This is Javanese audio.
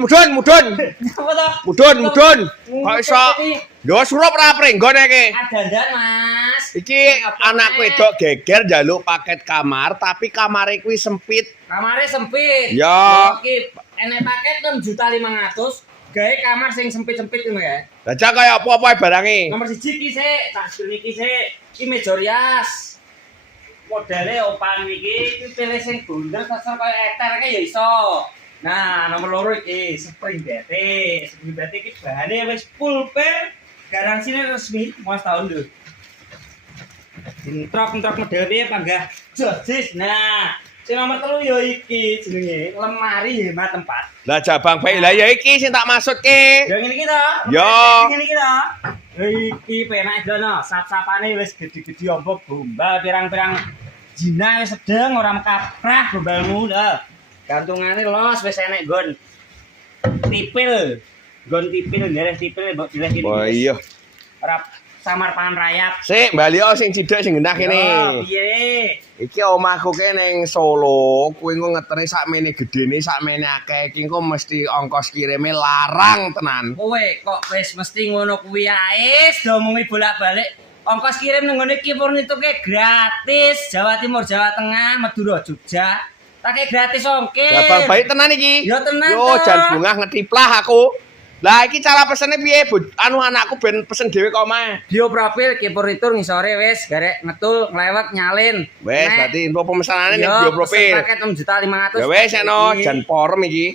Mudun. Apa toh? Mudun. Kok iso? Yo surup ra prenggon iki. Dandan, Mas. Iki anak wedok geger njaluk paket kamar tapi kamare kuwi sempit. Kamare sempit. Ya. Iki enek paket 6.500.000 gawe kamar sing sempit-sempit ngono ya. Lah cak kaya apa-apa barange. Nomor 1 iki sik, tak sil iki sik. Iki meja rias. Modele opan iki pilih sing bundel sasar kaya ekter kae ya iso. Nah, nomor 2 iki spring bete. Spring bete iki bahane wis full pair. Garansinya resmi mau setahun dulu. Truk model piye panggah josis. Nah, sing nomor 3 ya iki jenenge lemari hemat tempat. Lah jabang baik lah ya iki sing tak maksudke. Ya ngene iki to. Ya. Ngene iki to. Ya iki penak dono, sap-sapane wis gede-gede ombok gombal pirang-pirang jina wis sedeng ora mekaprah gombalmu lho. Gantungane los wis enek gon. Tipil. Gon tipil ndereh tipil mbok dileh kene. Oh iya. Ora samar pangan rayap. Sik, bali sing cidhek sing genah kene. Yo, piye? Iki omahku ke ning Solo, kuwi engko ngeteri sakmene gedene, sakmene akeh. Iki engko mesti ongkos kirime larang tenan. Kowe kok wis mesti ngono kuwi ae, domongi bolak-balik. Ongkos kirim nang ngene iki purnituke gratis. Jawa Timur, Jawa Tengah, Madura, Jogja. Take gratis ongkir. Jabang baik tenan iki. Yo tenan. Yo toh. jan bungah ngetiplah aku. Lah iki cara pesene piye, Bu? Anu anakku ben pesen dhewe kok omah. Bio profil ki furnitur ngisore wis garek ngetul nglewek nyalin. Wes berarti info pemesanane ning Yo, bio profil. pesen paket 6.500.000. Ya wes eno jan porem iki.